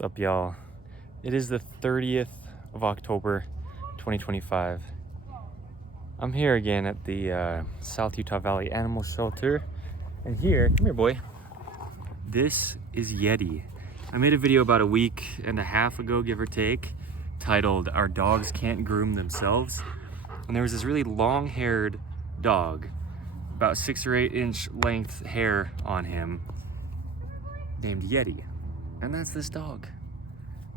What's up, y'all? It is the 30th of October, 2025. I'm here again at the South Utah Valley Animal Shelter. And here, come here, boy. This is Yeti. I made a video about a week and a half ago, give or take, titled "Our Dogs Can't Groom Themselves." And there was this really long-haired dog, about 6 or 8 inch length hair on him, named Yeti. And that's this dog.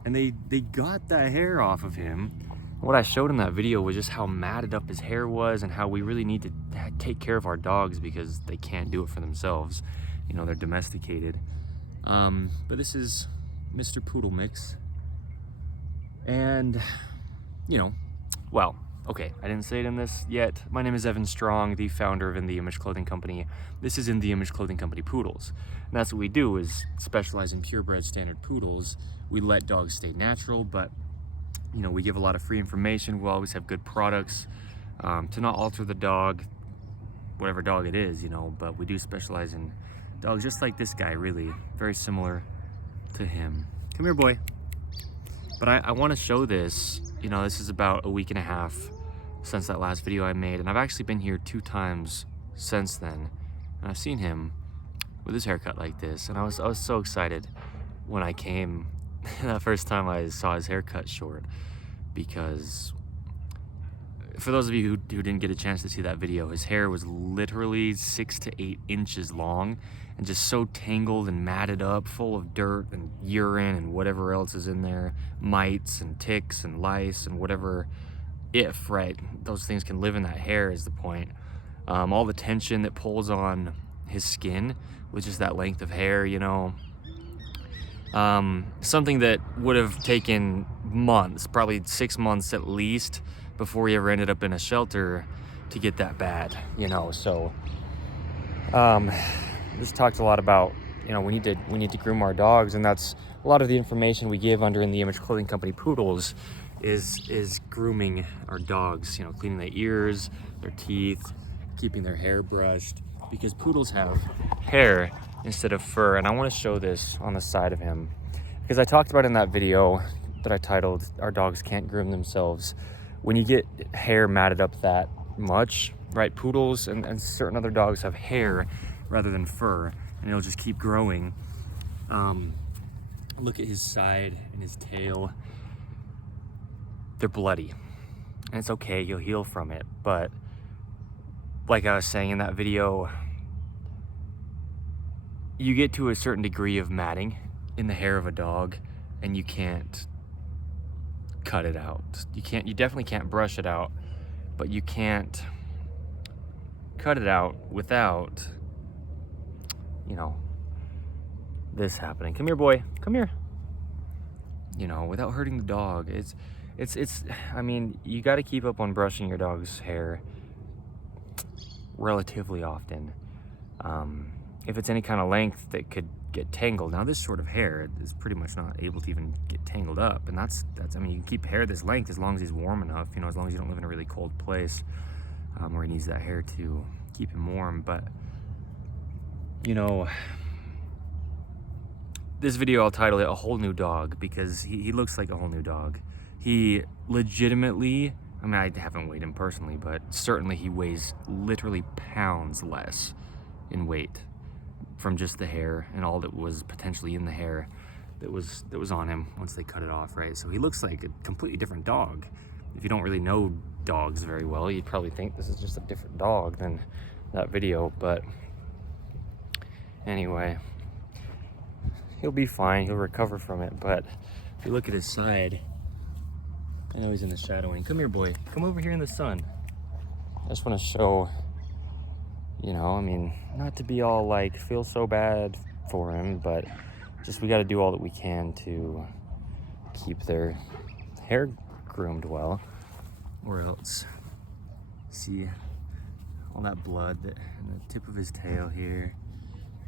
And they got that hair off of him. What I showed in that video was just how matted up his hair was and how we really need to take care of our dogs because they can't do it for themselves. You know, they're domesticated. But this is Mr. Poodle Mix. And, you know, well, okay, I didn't say it in this yet. My name is Evan Strong, the founder of In the Image Clothing Company. This is In the Image Clothing Company Poodles. And that's what we do, is specialize in purebred standard poodles. We let dogs stay natural, but, you know, we give a lot of free information. We'll always have good products to not alter the dog, whatever dog it is, you know, but we do specialize in dogs just like this guy, really. Very similar to him. Come here, boy. But I want to show this. You know, this is about a week and a half since that last video I made, and I've actually been here 2 times since then, and I've seen him with his haircut like this, and I was so excited when I came that first time I saw his haircut short, because for those of you who didn't get a chance to see that video, his hair was literally 6 to 8 inches long and just so tangled and matted up, full of dirt and urine and whatever else is in there, mites and ticks and lice and whatever, if, right, those things can live in that hair is the point. All the tension that pulls on his skin with just that length of hair, you know. Something that would have taken months, probably 6 months at least, before he ever ended up in a shelter to get that bad, you know. So just talked a lot about, you know, we need to groom our dogs, and that's a lot of the information we give under In the Image Clothing Company Poodles is grooming our dogs, you know, cleaning their ears, their teeth, keeping their hair brushed, because poodles have hair instead of fur. And I want to show this on the side of him because I talked about in that video that I titled "Our Dogs Can't Groom Themselves." When you get hair matted up that much, right, poodles and certain other dogs have hair rather than fur, and it'll just keep growing. Look at his side and his tail. They're bloody, and it's okay, you'll heal from it. But like I was saying in that video, you get to a certain degree of matting in the hair of a dog and you can't cut it out. You definitely can't brush it out, but you can't cut it out without, you know, this happening. Come here, boy, come here. You know, without hurting the dog. It's I mean, you got to keep up on brushing your dog's hair relatively often. If it's any kind of length that could get tangled. Now this sort of hair is pretty much not able to even get tangled up, and that's I mean, you can keep hair this length as long as he's warm enough, you know, as long as you don't live in a really cold place where he needs that hair to keep him warm. But, you know, this video I'll title it "A Whole New Dog," because he looks like a whole new dog. He legitimately, I mean, I haven't weighed him personally, but certainly he weighs literally pounds less in weight from just the hair and all that was potentially in the hair that was on him once they cut it off, right? So he looks like a completely different dog. If you don't really know dogs very well, you'd probably think this is just a different dog than that video. But anyway, he'll be fine, he'll recover from it. But if you look at his side, I know he's in the shadowing. Come here, boy, come over here in the sun. I just want to show, you know, I mean, not to be all like feel so bad for him, but just we got to do all that we can to keep their hair groomed well, or else see all that blood that in the tip of his tail here,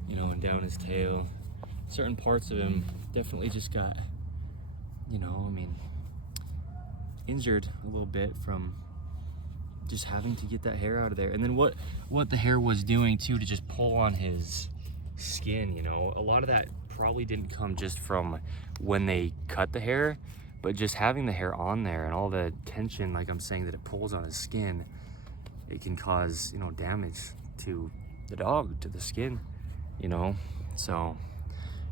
you know, and down his tail. Certain parts of him definitely just got, you know, I mean, injured a little bit from just having to get that hair out of there. And then what the hair was doing too, to just pull on his skin, you know, a lot of that probably didn't come just from when they cut the hair, but just having the hair on there and all the tension, like I'm saying, that it pulls on his skin, it can cause, you know, damage to the dog, to the skin, you know. So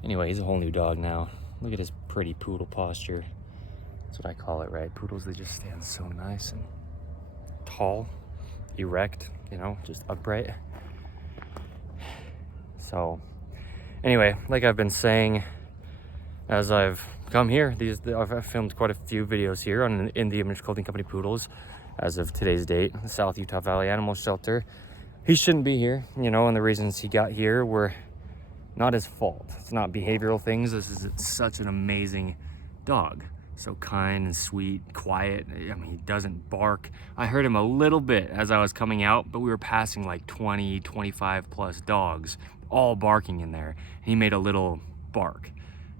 anyway, he's a whole new dog now. Look at his pretty poodle posture. That's what I call it, right? Poodles, they just stand so nice and tall, erect, you know, just upright. So anyway, like I've been saying, as I've come here, I've filmed quite a few videos here on In the Image Clothing Company poodles as of today's date, the South Utah Valley Animal Shelter. He shouldn't be here, you know, and the reasons he got here were not his fault. It's not behavioral things. This is such an amazing dog. So kind and sweet, quiet. I mean, he doesn't bark. I heard him a little bit as I was coming out, but we were passing like 20, 25 plus dogs, all barking in there. And he made a little bark,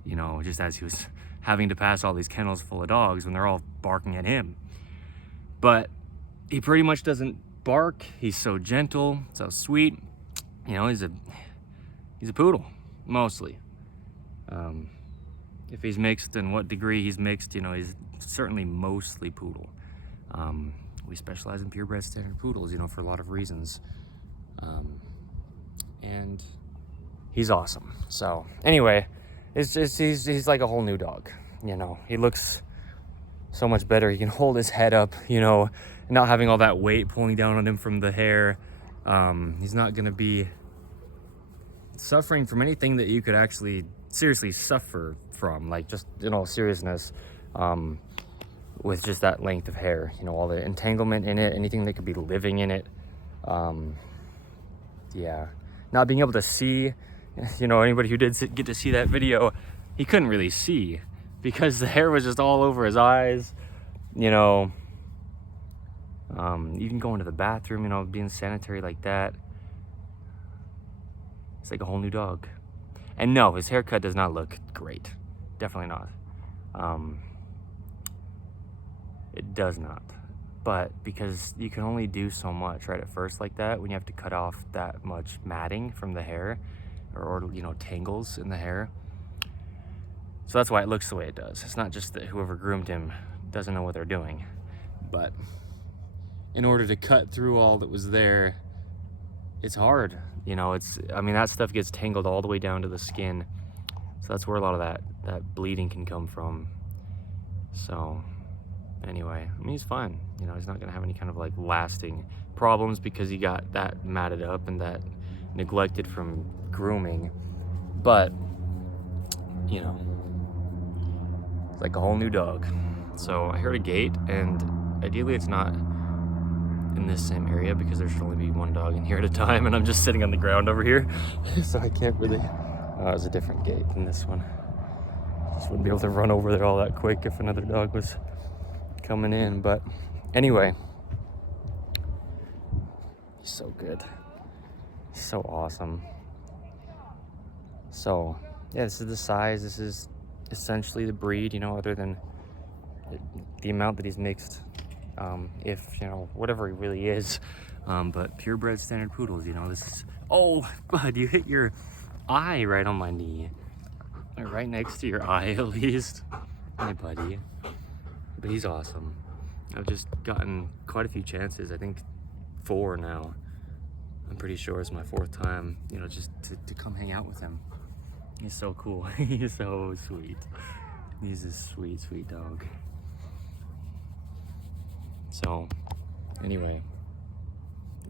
you know, just as he was having to pass all these kennels full of dogs when they're all barking at him. But he pretty much doesn't bark. He's so gentle, so sweet. You know, he's a poodle, mostly. If he's mixed and what degree he's mixed, you know, he's certainly mostly poodle. We specialize in purebred standard poodles, you know, for a lot of reasons. And he's awesome. So anyway, it's just, he's like a whole new dog, you know. He looks so much better. He can hold his head up, you know, not having all that weight pulling down on him from the hair. He's not gonna be suffering from anything that you could actually seriously suffer from, like just, you know, seriousness, with just that length of hair, you know, all the entanglement in it, anything that could be living in it. Yeah, not being able to see, you know, anybody who did get to see that video, he couldn't really see because the hair was just all over his eyes, you know. Even going to the bathroom, you know, being sanitary like that, it's like a whole new dog. And no, his haircut does not look great. Definitely not. It does not. But because you can only do so much right at first like that, when you have to cut off that much matting from the hair, or you know, tangles in the hair. So that's why it looks the way it does. It's not just that whoever groomed him doesn't know what they're doing. But in order to cut through all that was there, it's hard. You know, I mean, that stuff gets tangled all the way down to the skin. So that's where a lot of that bleeding can come from. So anyway, I mean, he's fine. You know, he's not gonna have any kind of like lasting problems because he got that matted up and that neglected from grooming. But, you know, it's like a whole new dog. So I heard a gate, and ideally it's not in this same area because there should only be one dog in here at a time, and I'm just sitting on the ground over here. So I can't really, it was a different gate than this one. Just wouldn't be able to run over there all that quick if another dog was coming in. But anyway, he's so good, so awesome. So yeah, this is the size, this is essentially the breed, you know, other than the amount that he's mixed, if, you know, whatever he really is. But purebred standard poodles, you know, this is, oh, bud, you hit your eye right on my knee. Right next to your eye, at least. Hey, buddy. But he's awesome. I've just gotten quite a few chances, I think 4 now. I'm pretty sure it's my 4th time, you know, just to come hang out with him. He's so cool. He's so sweet. He's a sweet, sweet dog. So, anyway,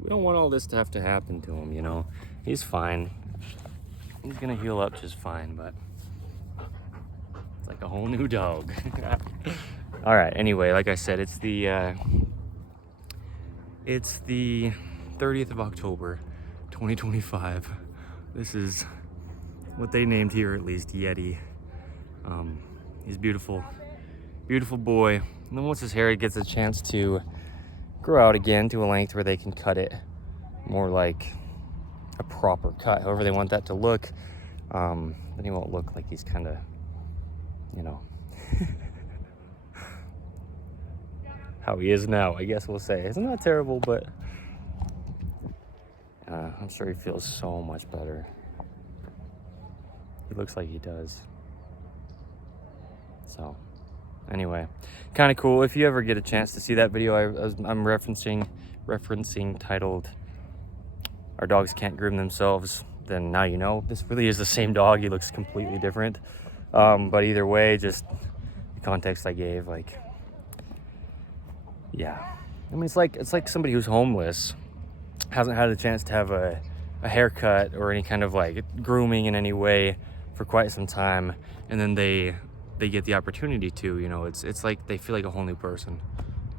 we don't want all this to have to happen to him, you know. He's fine. He's gonna heal up just fine, but it's like a whole new dog. All right, anyway, like I said, it's the 30th of October, 2025. This is what they named here, at least, Yeti. He's beautiful, beautiful boy. And then once his hair gets a chance to grow out again to a length where they can cut it more like a proper cut, however they want that to look, then he won't look like he's kind of, you know, how he is now, I guess we'll say. Isn't that terrible? But I'm sure he feels so much better. He looks like he does. So anyway, kind of cool. If you ever get a chance to see that video I'm referencing titled "Our Dogs Can't Groom Themselves," then now you know this really is the same dog. He looks completely different, but either way, just the context I gave, like, yeah, I mean, it's like somebody who's homeless, hasn't had a chance to have a haircut or any kind of like grooming in any way for quite some time, and then they get the opportunity to, you know, it's like they feel like a whole new person,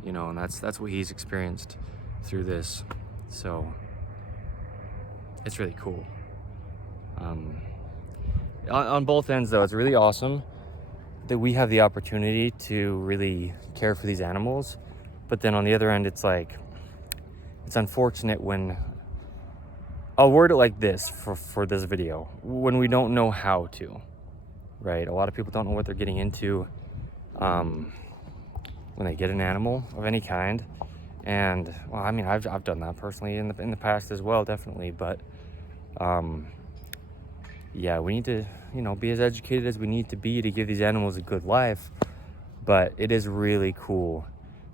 you know, and that's what he's experienced through this. So it's really cool. On both ends though, it's really awesome that we have the opportunity to really care for these animals, but then on the other end, it's like, it's unfortunate when, I'll word it like this for this video, when we don't know how to, right? A lot of people don't know what they're getting into when they get an animal of any kind. And well, I mean, I've done that personally in the past as well, definitely. But yeah, we need to, you know, be as educated as we need to be to give these animals a good life. But it is really cool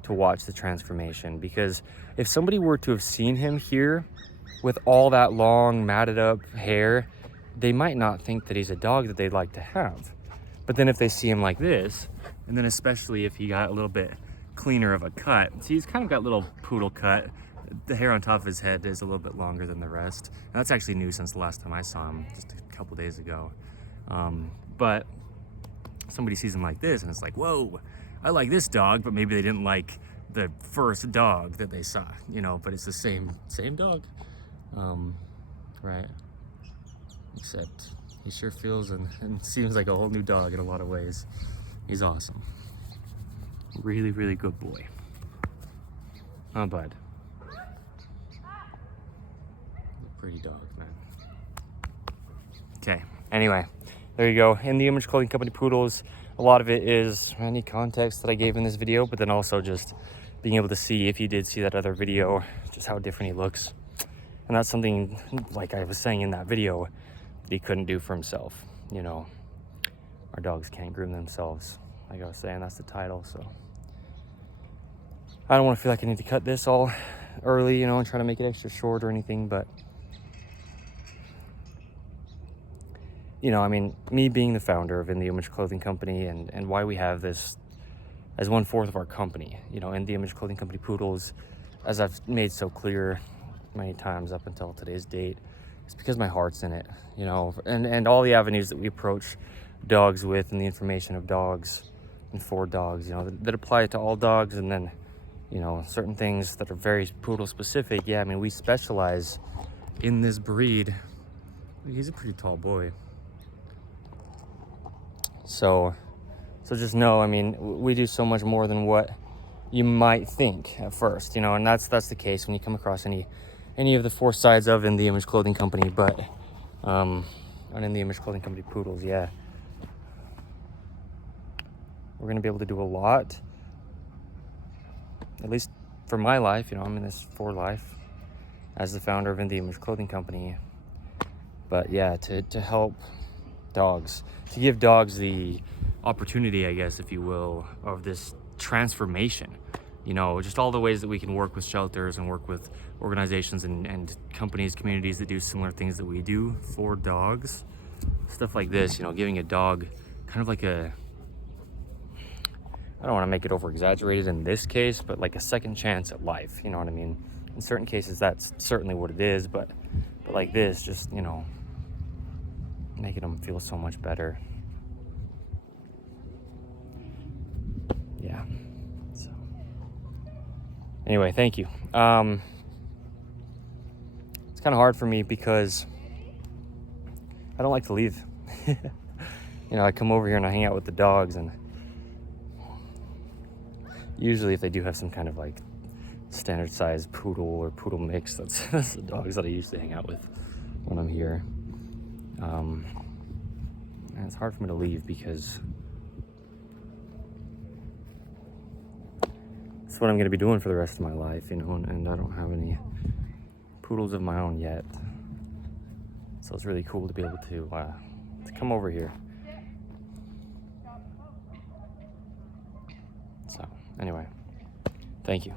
to watch the transformation, because if somebody were to have seen him here with all that long matted up hair, they might not think that he's a dog that they'd like to have. But then if they see him like this, and then especially if he got a little bit cleaner of a cut, see, he's kind of got little poodle cut. The hair on top of his head is a little bit longer than the rest. And that's actually new since the last time I saw him, just a couple days ago. But somebody sees him like this and it's like, whoa, I like this dog, but maybe they didn't like the first dog that they saw, you know, but it's the same dog, right? Except he sure feels and seems like a whole new dog in a lot of ways. He's awesome. Really, really good boy. Oh, bud. Pretty dog, man. Okay, anyway, there you go. In the Image Clothing Company poodles, a lot of it is any context that I gave in this video, but then also just being able to see, if you did see that other video, just how different he looks. And that's something, like I was saying in that video, that he couldn't do for himself. You know, our dogs can't groom themselves. Like I was saying, that's the title. So I don't want to feel like I need to cut this all early, you know, and try to make it extra short or anything, but you know, I mean, me being the founder of In the Image Clothing Company and why we have this as 1/4 of our company, you know, In the Image Clothing Company poodles, as I've made so clear many times up until today's date, it's because my heart's in it, you know, and all the avenues that we approach dogs with and the information of dogs and for dogs, you know, that apply to all dogs. And then, you know, certain things that are very poodle specific. Yeah, I mean, we specialize in this breed. He's a pretty tall boy. So just know, I mean, we do so much more than what you might think at first, you know, and that's the case when you come across any of the 4 sides of In the Image Clothing Company. But on In the Image Clothing Company poodles, yeah, we're gonna be able to do a lot, at least for my life. You know, I'm in this for life as the founder of In the Image Clothing Company. But yeah, to help dogs, to give dogs the opportunity, I guess, if you will, of this transformation. You know, just all the ways that we can work with shelters and work with organizations and companies, communities that do similar things that we do for dogs. Stuff like this, you know, giving a dog kind of like a, I don't want to make it over exaggerated in this case, but like a second chance at life, you know what I mean? In certain cases, that's certainly what it is, but like this, just, you know, making them feel so much better. Yeah. So anyway, thank you. It's kind of hard for me because I don't like to leave. You know, I come over here and I hang out with the dogs, and usually if they do have some kind of like standard size poodle or poodle mix, that's the dogs that I usually hang out with when I'm here. And it's hard for me to leave because it's what I'm going to be doing for the rest of my life, you know, and I don't have any poodles of my own yet. So it's really cool to be able to to come over here. So, anyway, thank you.